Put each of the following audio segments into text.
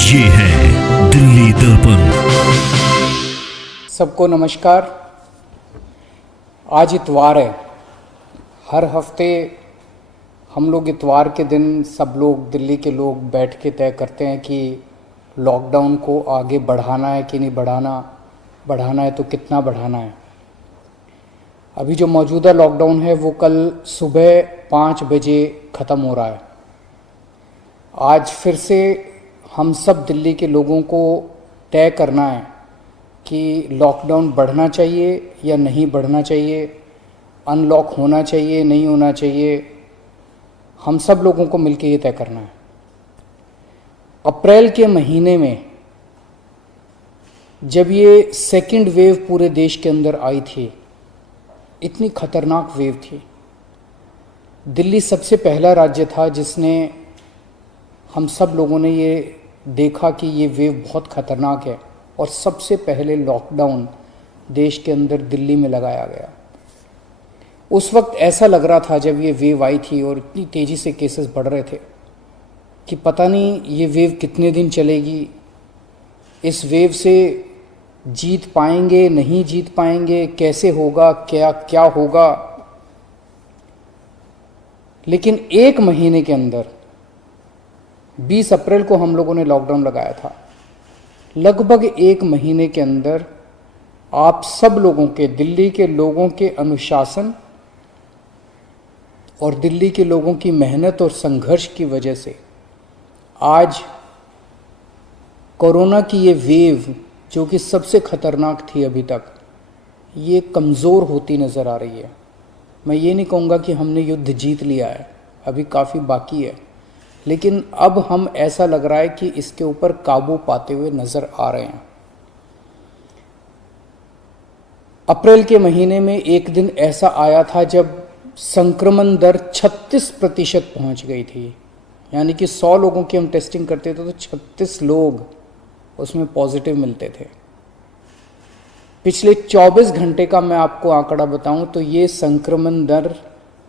ये है दिल्ली दर्पण। सबको नमस्कार। आज इतवार है। हर हफ्ते हम लोग इतवार के दिन सब लोग, दिल्ली के लोग बैठ के तय करते हैं कि लॉकडाउन को आगे बढ़ाना है कि नहीं बढ़ाना, बढ़ाना है तो कितना बढ़ाना है। अभी जो मौजूदा लॉकडाउन है वो कल सुबह 5 बजे ख़त्म हो रहा है। आज फिर से हम सब दिल्ली के लोगों को तय करना है कि लॉकडाउन बढ़ना चाहिए या नहीं बढ़ना चाहिए, अनलॉक होना चाहिए नहीं होना चाहिए। हम सब लोगों को मिलकर ये तय करना है। अप्रैल के महीने में जब ये सेकंड वेव पूरे देश के अंदर आई थी, इतनी खतरनाक वेव थी। दिल्ली सबसे पहला राज्य था जिसने, हम सब लोगों ने ये देखा कि ये वेव बहुत ख़तरनाक है और सबसे पहले लॉकडाउन देश के अंदर दिल्ली में लगाया गया। उस वक्त ऐसा लग रहा था जब ये वेव आई थी और इतनी तेज़ी से केसेस बढ़ रहे थे कि पता नहीं ये वेव कितने दिन चलेगी, इस वेव से जीत पाएंगे नहीं जीत पाएंगे, कैसे होगा, क्या क्या होगा। लेकिन एक महीने के अंदर 20 अप्रैल को हम लोगों ने लॉकडाउन लगाया था। लगभग एक महीने के अंदर आप सब लोगों के, दिल्ली के लोगों के अनुशासन और दिल्ली के लोगों की मेहनत और संघर्ष की वजह से आज कोरोना की ये वेव, जो कि सबसे खतरनाक थी अभी तक, ये कमज़ोर होती नज़र आ रही है। मैं ये नहीं कहूँगा कि हमने युद्ध जीत लिया है, अभी काफ़ी बाकी है, लेकिन अब हम, ऐसा लग रहा है कि इसके ऊपर काबू पाते हुए नज़र आ रहे हैं। अप्रैल के महीने में एक दिन ऐसा आया था जब संक्रमण दर 36% पहुँच गई थी। यानी कि 100 लोगों की हम टेस्टिंग करते थे तो 36 लोग उसमें पॉजिटिव मिलते थे। पिछले 24 घंटे का मैं आपको आंकड़ा बताऊं तो ये संक्रमण दर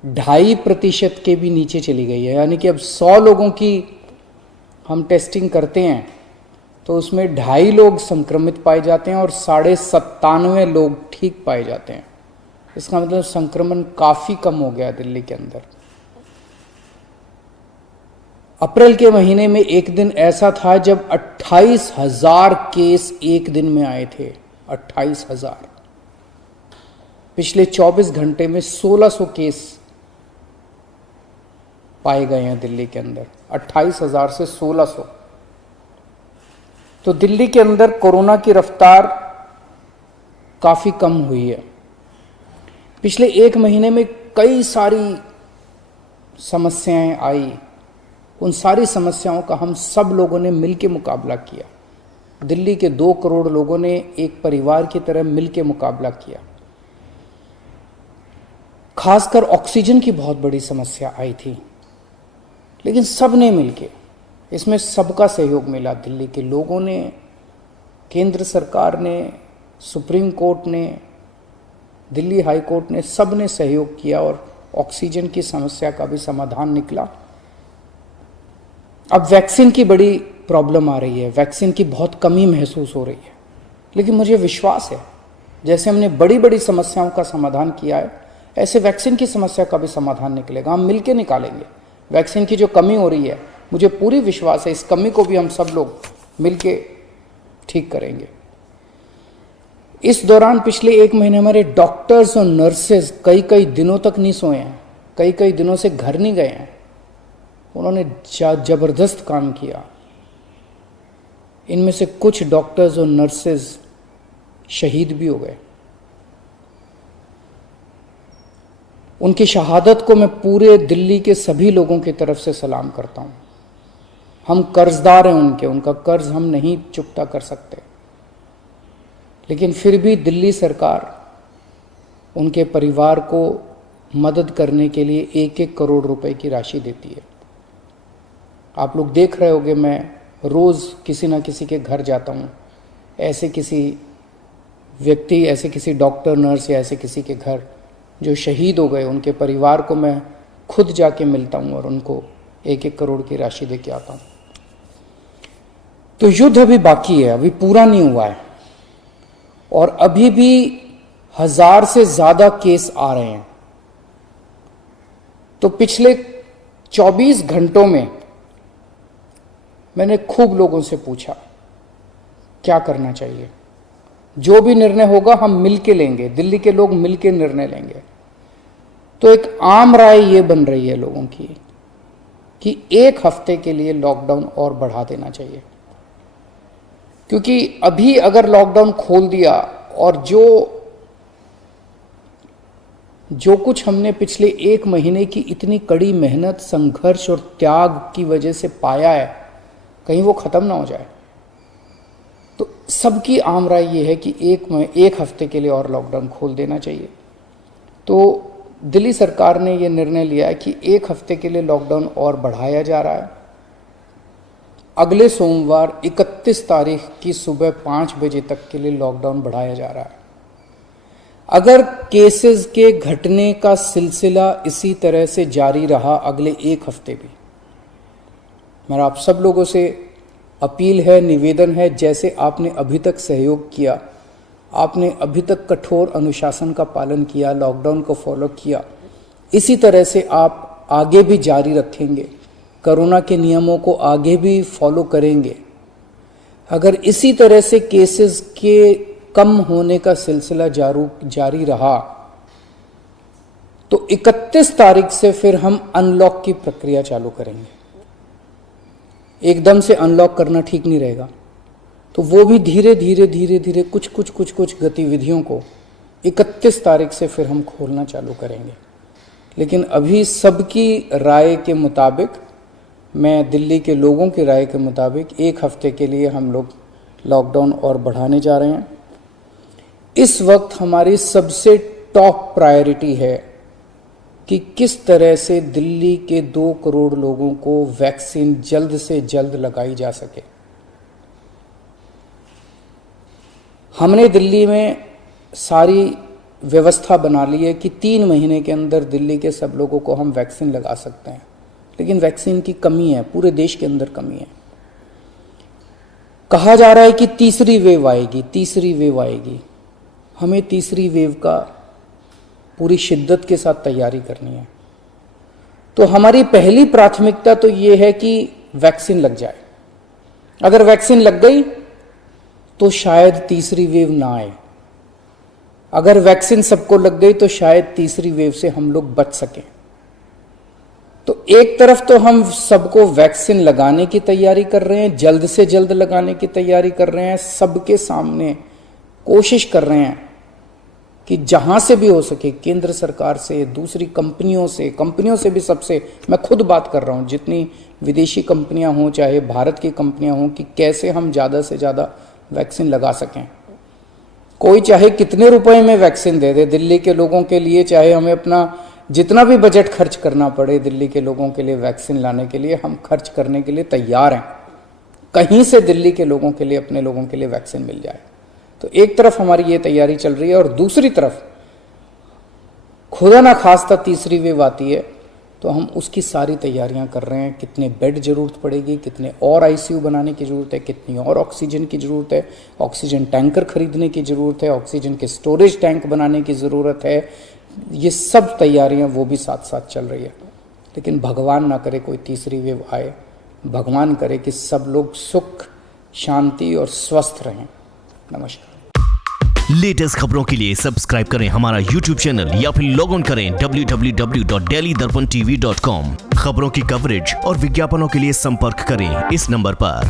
2.5% के भी नीचे चली गई है। यानी कि अब 100 लोगों की हम टेस्टिंग करते हैं तो उसमें 2.5 लोग संक्रमित पाए जाते हैं और 97.5 लोग ठीक पाए जाते हैं। इसका मतलब संक्रमण काफ़ी कम हो गया दिल्ली के अंदर। अप्रैल के महीने में एक दिन ऐसा था जब 28,000 केस एक दिन में आए थे। 28,000। पिछले 24 घंटे में 1600 केस पाए गए हैं दिल्ली के अंदर। 28,000 से 1600। तो दिल्ली के अंदर कोरोना की रफ्तार काफ़ी कम हुई है। पिछले एक महीने में कई सारी समस्याएं आई। उन सारी समस्याओं का हम सब लोगों ने मिलकर मुकाबला किया। दिल्ली के 2 करोड़ लोगों ने एक परिवार की तरह मिलकर मुकाबला किया। खासकर ऑक्सीजन की बहुत बड़ी समस्या आई थी, लेकिन सब ने मिलके, इसमें सबका सहयोग मिला। दिल्ली के लोगों ने, केंद्र सरकार ने, सुप्रीम कोर्ट ने, दिल्ली हाई कोर्ट ने, सब ने सहयोग किया और ऑक्सीजन की समस्या का भी समाधान निकला। अब वैक्सीन की बड़ी प्रॉब्लम आ रही है, वैक्सीन की बहुत कमी महसूस हो रही है, लेकिन मुझे विश्वास है जैसे हमने बड़ी बड़ी समस्याओं का समाधान किया है, ऐसे वैक्सीन की समस्या का भी समाधान निकलेगा। हम मिलकर निकालेंगे। वैक्सीन की जो कमी हो रही है, मुझे पूरी विश्वास है इस कमी को भी हम सब लोग मिलके ठीक करेंगे। इस दौरान पिछले एक महीने हमारे डॉक्टर्स और नर्सेज कई दिनों तक नहीं सोए हैं, कई दिनों से घर नहीं गए हैं। उन्होंने जबरदस्त काम किया। इनमें से कुछ डॉक्टर्स और नर्सेज शहीद भी हो गए। उनकी शहादत को मैं पूरे दिल्ली के सभी लोगों की तरफ से सलाम करता हूं। हम कर्जदार हैं उनके, उनका कर्ज हम नहीं चुकता कर सकते, लेकिन फिर भी दिल्ली सरकार उनके परिवार को मदद करने के लिए 1-1 करोड़ रुपए की राशि देती है। आप लोग देख रहे होंगे, मैं रोज़ किसी ना किसी के घर जाता हूँ, ऐसे किसी व्यक्ति, ऐसे किसी डॉक्टर, नर्स या ऐसे किसी के घर जो शहीद हो गए, उनके परिवार को मैं खुद जाके मिलता हूँ और उनको 1-1 करोड़ की राशि दे के आता हूँ। तो युद्ध अभी बाकी है, अभी पूरा नहीं हुआ है, और अभी भी 1000 से ज्यादा केस आ रहे हैं। तो पिछले 24 घंटों में मैंने खूब लोगों से पूछा क्या करना चाहिए। जो भी निर्णय होगा हम मिलके लेंगे, दिल्ली के लोग मिलके निर्णय लेंगे। तो एक आम राय ये बन रही है लोगों की कि 1 हफ्ते के लिए लॉकडाउन और बढ़ा देना चाहिए, क्योंकि अभी अगर लॉकडाउन खोल दिया और जो कुछ हमने पिछले 1 महीने की इतनी कड़ी मेहनत, संघर्ष और त्याग की वजह से पाया है, कहीं वो खत्म ना हो जाए। तो सबकी आम राय ये है कि 1 हफ्ते के लिए और लॉकडाउन खोल देना चाहिए। तो दिल्ली सरकार ने ये निर्णय लिया है कि 1 हफ्ते के लिए लॉकडाउन और बढ़ाया जा रहा है। अगले सोमवार 31 तारीख की सुबह 5 बजे तक के लिए लॉकडाउन बढ़ाया जा रहा है। अगर केसेस के घटने का सिलसिला इसी तरह से जारी रहा अगले 1 हफ्ते भी, मेरा आप सब लोगों से अपील है, निवेदन है, जैसे आपने अभी तक सहयोग किया, आपने अभी तक कठोर अनुशासन का पालन किया, लॉकडाउन को फॉलो किया, इसी तरह से आप आगे भी जारी रखेंगे, कोरोना के नियमों को आगे भी फॉलो करेंगे। अगर इसी तरह से केसेस के कम होने का सिलसिला जारी रहा तो 31 तारीख से फिर हम अनलॉक की प्रक्रिया चालू करेंगे। एकदम से अनलॉक करना ठीक नहीं रहेगा, तो वो भी धीरे धीरे कुछ गतिविधियों को 31 तारीख से फिर हम खोलना चालू करेंगे। लेकिन अभी सबकी राय के मुताबिक, मैं दिल्ली के लोगों की राय के मुताबिक 1 हफ्ते के लिए हम लोग लॉकडाउन और बढ़ाने जा रहे हैं। इस वक्त हमारी सबसे टॉप प्रायोरिटी है कि किस तरह से दिल्ली के 2 करोड़ लोगों को वैक्सीन जल्द से जल्द लगाई जा सके। हमने दिल्ली में सारी व्यवस्था बना ली है कि 3 महीने के अंदर दिल्ली के सब लोगों को हम वैक्सीन लगा सकते हैं, लेकिन वैक्सीन की कमी है, पूरे देश के अंदर कमी है। कहा जा रहा है कि तीसरी वेव आएगी। हमें तीसरी वेव का पूरी शिद्दत के साथ तैयारी करनी है। तो हमारी पहली प्राथमिकता तो ये है कि वैक्सीन लग जाए। अगर वैक्सीन लग गई तो शायद तीसरी वेव ना आए। अगर वैक्सीन सबको लग गई तो शायद तीसरी वेव से हम लोग बच सकें। तो एक तरफ तो हम सबको वैक्सीन लगाने की तैयारी कर रहे हैं, जल्द से जल्द लगाने की तैयारी कर रहे हैं, सबके सामने कोशिश कर रहे हैं कि जहां से भी हो सके, केंद्र सरकार से, दूसरी कंपनियों से भी, सबसे मैं खुद बात कर रहा हूं, जितनी विदेशी कंपनियां हों चाहे भारत की कंपनियां हों, कि कैसे हम ज़्यादा से ज़्यादा वैक्सीन लगा सकें। कोई चाहे कितने रुपए में वैक्सीन दे दे दिल्ली के लोगों के लिए, चाहे हमें अपना जितना भी बजट खर्च करना पड़े दिल्ली के लोगों के लिए वैक्सीन लाने के लिए, हम खर्च करने के लिए तैयार हैं। कहीं से दिल्ली के लोगों के लिए, अपने लोगों के लिए वैक्सीन मिल जाए। तो एक तरफ हमारी ये तैयारी चल रही है, और दूसरी तरफ खुदा ना खास्ता तीसरी वेव आती है तो हम उसकी सारी तैयारियां कर रहे हैं। कितने बेड जरूरत पड़ेगी, कितने और आईसीयू बनाने की ज़रूरत है, कितनी और ऑक्सीजन की ज़रूरत है, ऑक्सीजन टैंकर खरीदने की ज़रूरत है, ऑक्सीजन के स्टोरेज टैंक बनाने की ज़रूरत है। ये सब तैयारियां वो भी साथ साथ चल रही है। लेकिन भगवान ना करे कोई तीसरी वेव आए, भगवान करे कि सब लोग सुख, शांति और स्वस्थ रहें। नमस्कार। लेटेस्ट खबरों के लिए सब्सक्राइब करें हमारा YouTube चैनल या फिर लॉग ऑन करें www.delhidarpantv.com। खबरों की कवरेज और विज्ञापनों के लिए संपर्क करें इस नंबर पर।